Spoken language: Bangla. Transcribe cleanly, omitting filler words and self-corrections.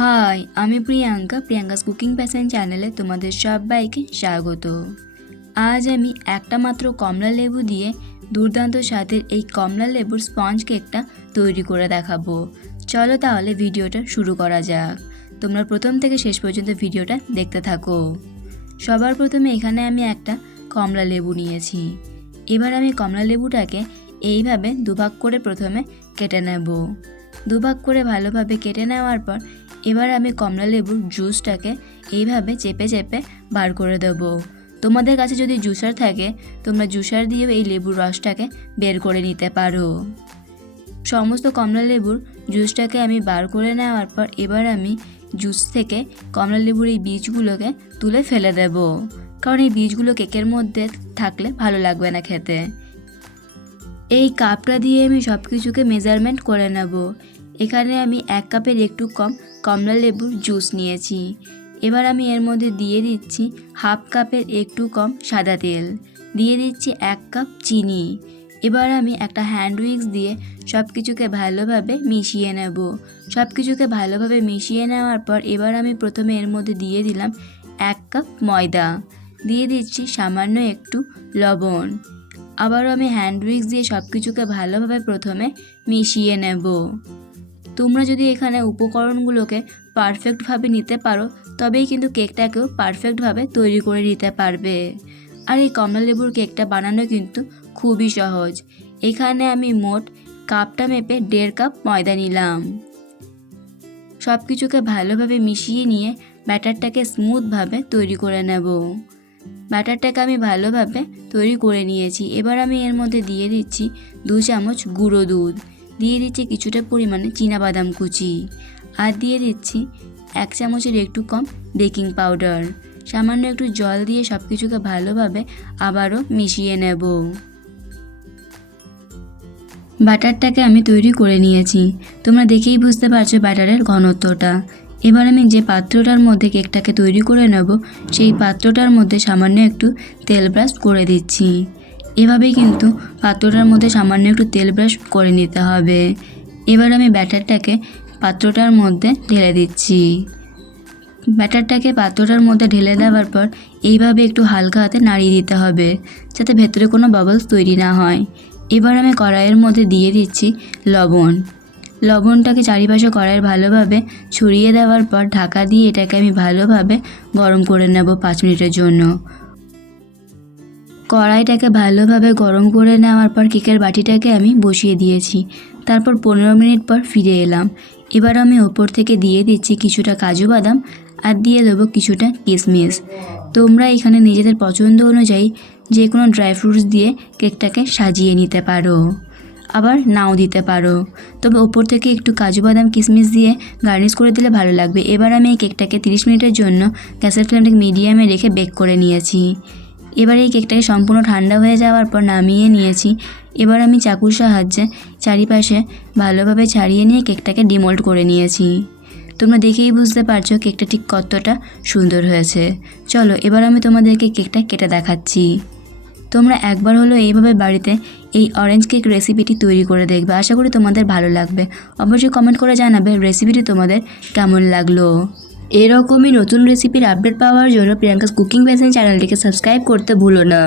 হাই, আমি প্রিয়াঙ্কাস কুকিং প্যাশন চ্যানেলে তোমাদের সবাইকে স্বাগত। আজ আমি একটা মাত্র কমলা লেবু দিয়ে দুর্দান্ত স্বাদের এই কমলা লেবুর স্পঞ্জ কেকটা তৈরি করে দেখাবো। চলো তাহলে ভিডিওটা শুরু করা যাক। তোমরা প্রথম থেকে শেষ পর্যন্ত ভিডিওটা দেখতে থাকো। সবার প্রথমে এখানে আমি একটা কমলা লেবু নিয়েছি। এবার আমি কমলা লেবুটাকে এইভাবে দুভাগ করে প্রথমে কেটে নেব। দুভাগ করে ভালোভাবে কেটে নেওয়ার পর এবার আমি কমলা লেবুর জুসটাকে এইভাবে চেপে চেপে বার করে দেব। তোমাদের কাছে যদি জুসার থাকে তোমরা জুসার দিয়েও এই লেবুর রসটাকে বের করে নিতে পারো। সমস্ত কমলা লেবুর জুসটাকে আমি বার করে নেওয়ার পর এবার আমি জুস থেকে কমলা লেবুর এই বীজগুলোকে তুলে ফেলে দেব, কারণ এই বীজগুলো কেকের মধ্যে থাকলে ভালো লাগবে না খেতে। এই কাপটা দিয়ে আমি সব কিছুকে মেজারমেন্ট করে নেব। এখানে আমি 1 কাপের একটু কম কমলা লেবুর জুস নিয়েছি। এবার আমি এর মধ্যে দিয়ে দিচ্ছি 1/2 কাপের একটু কম সাদা তেল, দিয়ে দিচ্ছি 1 কাপ চিনি। এবার আমি একটা হ্যান্ড উইক্স দিয়ে সব কিছুকে ভালোভাবে মিশিয়ে নেব। সব কিছুকে ভালোভাবে মিশিয়ে নেওয়ার পর এবার আমি প্রথমে এর মধ্যে দিয়ে দিলাম 1 কাপ ময়দা, দিয়ে দিচ্ছি সামান্য একটু লবণ। আবারও আমি হ্যান্ড উইক্স দিয়ে সব কিছুকে ভালোভাবে প্রথমে মিশিয়ে নেব। তোমরা যদি এখানে উপকরণগুলোকে পারফেক্টভাবে নিতে পারো তবেই কিন্তু কেকটাকেও পারফেক্টভাবে তৈরি করে নিতে পারবে। আর এই কমলা লেবুর কেকটা বানানো কিন্তু খুবই সহজ। এখানে আমি মোট কাপটা মেপে 1.5 কাপ ময়দা নিলাম। সব কিছুকে ভালোভাবে মিশিয়ে নিয়ে ব্যাটারটাকে স্মুথভাবে তৈরি করে নেব। ব্যাটারটাকে আমি ভালোভাবে তৈরি করে নিয়েছি। এবার আমি এর মধ্যে দিয়ে দিচ্ছি 2 চামচ গুঁড়ো দুধ, দিয়ে দিচ্ছি কিছুটা পরিমাণে চীনাবাদাম কুচি, আর দিয়ে দিচ্ছি 1 চামচের একটু কম বেকিং পাউডার। সামান্য একটু জল দিয়ে সব কিছুকে ভালোভাবে আবারও মিশিয়ে নেব। ব্যাটারটাকে আমি তৈরি করে নিয়েছি। তোমরা দেখেই বুঝতে পারছো ব্যাটারের ঘনত্বটা। এবার আমি যে পাত্রটার মধ্যে কেকটাকে তৈরি করে নেব সেই পাত্রটার মধ্যে সামান্য একটু তেল ব্রাশ করে দিচ্ছি। এভাবেই কিন্তু পাত্রটার মধ্যে সামান্য একটু তেল ব্রাশ করে নিতে হবে। এবার আমি ব্যাটারটাকে পাত্রটার মধ্যে ঢেলে দিচ্ছি। ব্যাটারটাকে পাত্রটার মধ্যে ঢেলে দেওয়ার পর এইভাবে একটু হালকা হাতে নাড়িয়ে দিতে হবে যাতে ভেতরে কোনো বাবলস তৈরি না হয়। এবার আমি কড়াইয়ের মধ্যে দিয়ে দিচ্ছি লবণ। লবণটাকে চারিপাশে কড়াইয়ের ভালোভাবে ছড়িয়ে দেওয়ার পর ঢাকা দিয়ে এটাকে আমি ভালোভাবে গরম করে নেব 5 মিনিটের জন্য। কড়াইটাকে ভালোভাবে গরম করে নেওয়ার পর কেকের বাটিটাকে আমি বসিয়ে দিয়েছি। তারপর 15 মিনিট পর ফিরে এলাম। এবার আমি ওপর থেকে দিয়ে দিচ্ছি কিছুটা কাজু বাদাম আর দিয়ে দেবো কিছুটা কিশমিশ। তোমরা এখানে নিজেদের পছন্দ অনুযায়ী যে কোনো ড্রাই ফ্রুটস দিয়ে কেকটাকে সাজিয়ে নিতে পারো, আবার নাও দিতে পারো, তবে ওপর থেকে একটু কাজু বাদাম কিশমিশ দিয়ে গার্নিশ করে দিলে ভালো লাগবে। এবার আমি এই কেকটাকে 30 মিনিটের জন্য গ্যাসের ফ্লেমটাকে মিডিয়ামে রেখে বেক করে নিয়েছি। এবার এই কেকটাকে সম্পূর্ণ ঠান্ডা হয়ে যাওয়ার পর নামিয়ে নিয়েছি। এবার আমি চাকুর সাহায্যে চারিপাশে ভালোভাবে ছাড়িয়ে নিয়ে কেকটাকে ডিমোল্ড করে নিয়েছি। তোমরা দেখেই বুঝতে পারছো কেকটা ঠিক কতটা সুন্দর হয়েছে। চলো এবার আমি তোমাদেরকে কেকটা কেটে দেখাচ্ছি। তোমরা একবার হলো এইভাবে বাড়িতে এই অরেঞ্জ কেক রেসিপিটি তৈরি করে দেখবে। আশা করি তোমাদের ভালো লাগবে। অবশ্যই কমেন্ট করে জানাবে রেসিপিটি তোমাদের কেমন লাগলো। এরকমই নতুন রেসিপির আপডেট পাওয়ার জন্য প্রিয়াঙ্কাস কুকিং প্যাশন চ্যানেলটিকে সাবস্ক্রাইব করতে ভুলো না।